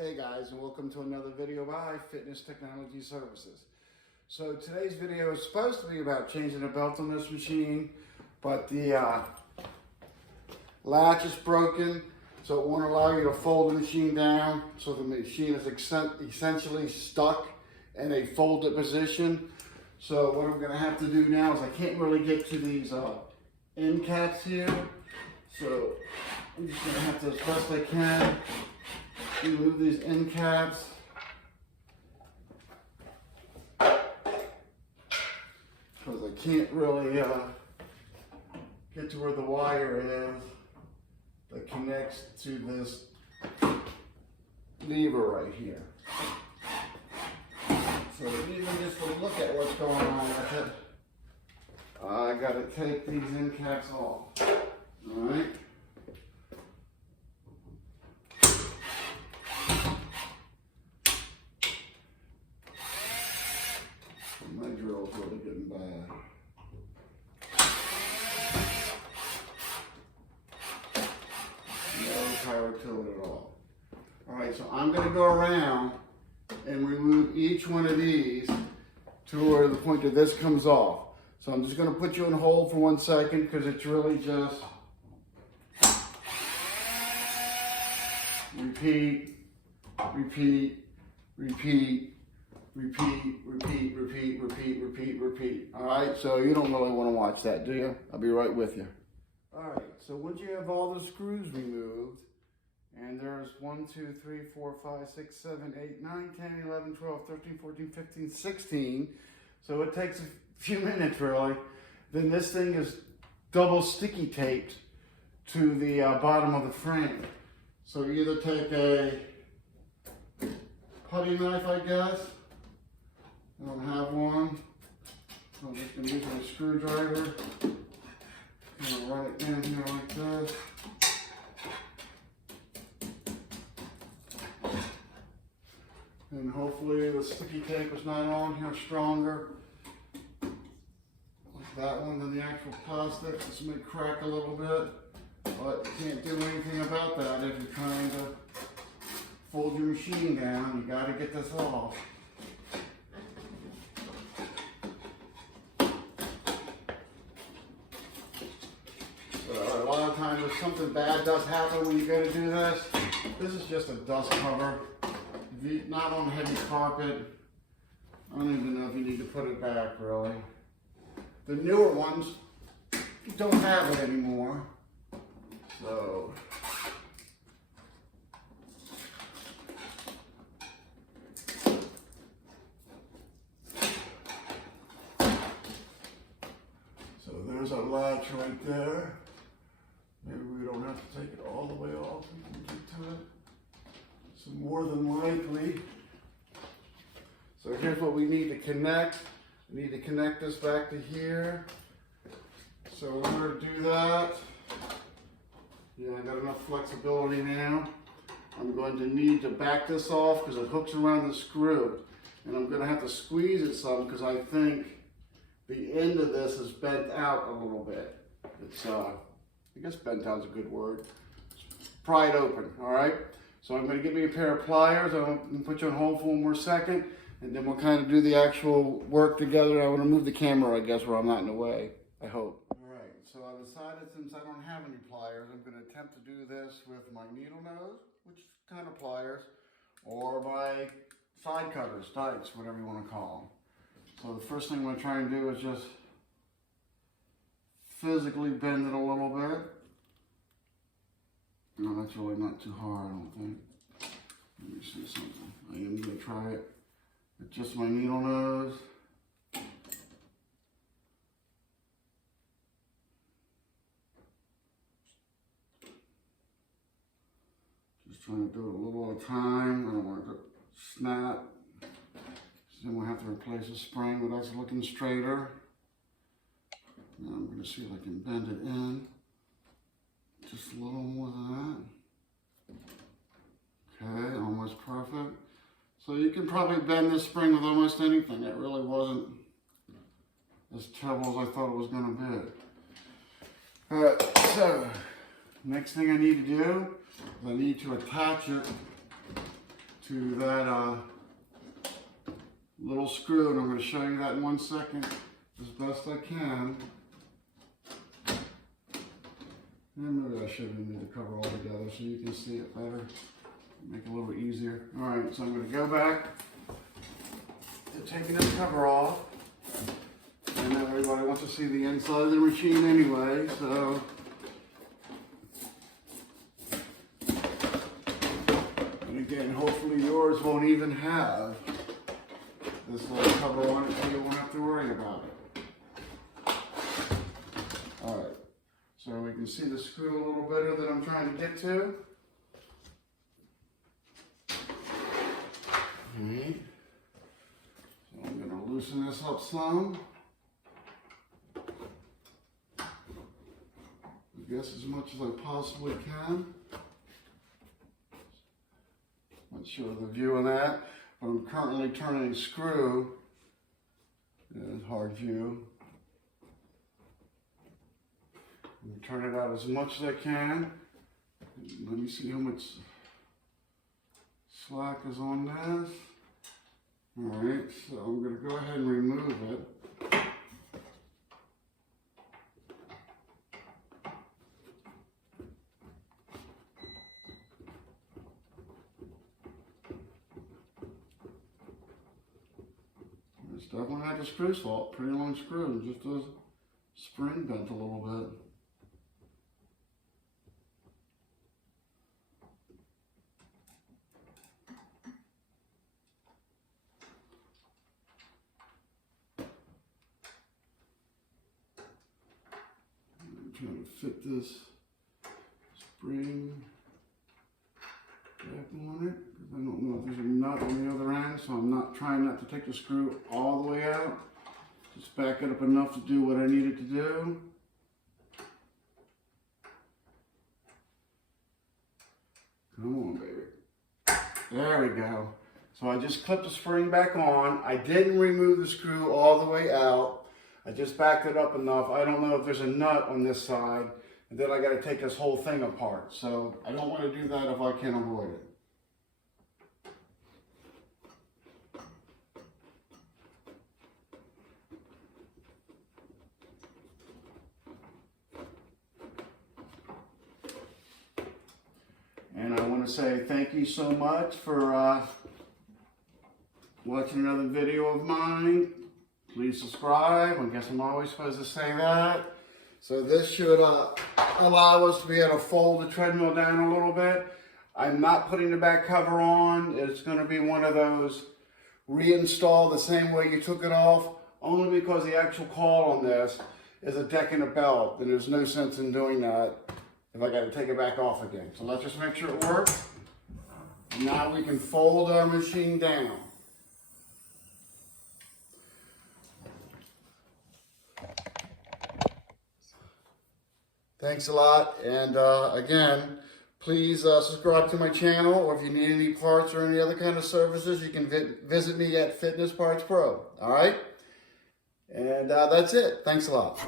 Hey guys, and welcome to another video by Fitness Technology Services. So today's video is supposed to be about changing the belt on this machine, but the latch is broken, so it won't allow you to fold the machine down. So the machine is essentially stuck in a folded position. So what I'm going to have to do now is I can't really get to these end caps here. So I'm just going to have to, as best I can, remove these end caps. Because I can't really get to where the wire is that connects to this lever right here. So even just to look at what's going on with it, I got to take these end caps off. All right. My drill's really getting bad. No power to it at all. All right, so I'm going to go around and remove each one of these to where the point that this comes off. So I'm just going to put you on hold for 1 second because it's really just repeat, repeat, repeat, repeat, repeat, repeat, repeat, repeat, repeat. All right, so you don't really want to watch that, do you? I'll be right with you. All right, so once you have all the screws removed, and there's 1, 2, 3, 4, 5, 6, 7, 8, 9, 10, 11, 12, 13, 14, 15, 16. So it takes a few minutes really. Then this thing is double sticky taped to the bottom of the frame. So you either take a putty knife, I guess. I don't have one. So I'm just going to use my screwdriver. I'm going to run it in here like this. And hopefully the sticky tape is not on here stronger. Like that one than the actual plastic. This may crack a little bit, but you can't do anything about that if you're trying to fold your machine down. You got to get this off. A lot of times if something bad does happen when you go to do this, this is just a dust cover. If you're not on heavy carpet, I don't even know if you need to put it back really. The newer ones don't have it anymore. So there's our latch right there. Maybe we don't have to take it all the way off. We can get to it. So more than likely. So here's what we need to connect. We need to connect this back to here. So in order to do that, I got enough flexibility now. I'm going to need to back this off because it hooks around the screw. And I'm going to have to squeeze it some because I think the end of this is bent out a little bit. It's, I guess bent out is a good word. Pry it open, all right? So I'm going to get me a pair of pliers. I'm going to put you on hold for 1 more second, and then we'll kind of do the actual work together. I want to move the camera, I guess, where I'm not in the way, I hope. All right, so I decided since I don't have any pliers, I'm going to attempt to do this with my needle nose, which is kind of pliers, or my side cutters, dikes, whatever you want to call them. So the first thing I'm going to try and do is just physically bend it a little bit. No, that's really not too hard, I don't think. Let me see something. I am going to try it with just my needle nose. Just trying to do it a little at a time. I don't want it to snap. Then we'll have to replace the spring, but that's looking straighter. Now I'm going to see if I can bend it in. Just a little more than that. Okay, almost perfect. So you can probably bend this spring with almost anything. It really wasn't as terrible as I thought it was going to be. All right, so next thing I need to do is I need to attach it to that little screw, and I'm going to show you that in 1 second as best I can. And maybe I should remove the cover altogether so you can see it better. Make it a little easier. Alright, so I'm going to go back to taking this cover off. And everybody wants to see the inside of the machine anyway, so. And again, hopefully yours won't even have this little cover on it, so you won't have to worry about it. Alright, so we can see the screw a little better that I'm trying to get to. Alright, so I'm going to loosen this up some. I guess as much as I possibly can. Not sure of the view on that, but I'm currently turning a screw. It's hard view. Turn it out as much as I can. Let me see how much slack is on this. Alright, so I'm going to go ahead and remove it. It's definitely not the screw's fault. Pretty long screw, just a spring bent a little bit. Trying to fit this spring back on it because I don't know if there's a nut on the other end, so I'm not trying not to take the screw all the way out. Just back it up enough to do what I need it to do. Come on, baby. There we go. So I just clipped the spring back on. I didn't remove the screw all the way out. I just backed it up enough. I don't know if there's a nut on this side, and then I got to take this whole thing apart. So I don't want to do that if I can avoid it. And I want to say thank you so much for watching another video of mine. Please subscribe. I guess I'm always supposed to say that. So this should allow us to be able to fold the treadmill down a little bit. I'm not putting the back cover on. It's going to be one of those reinstall the same way you took it off, only because the actual call on this is a deck and a belt, and there's no sense in doing that if I got to take it back off again. So let's just make sure it works. Now we can fold our machine down. Thanks a lot, and again, please subscribe to my channel, or if you need any parts or any other kind of services, you can visit me at Fitness Parts Pro, all right? And that's it. Thanks a lot.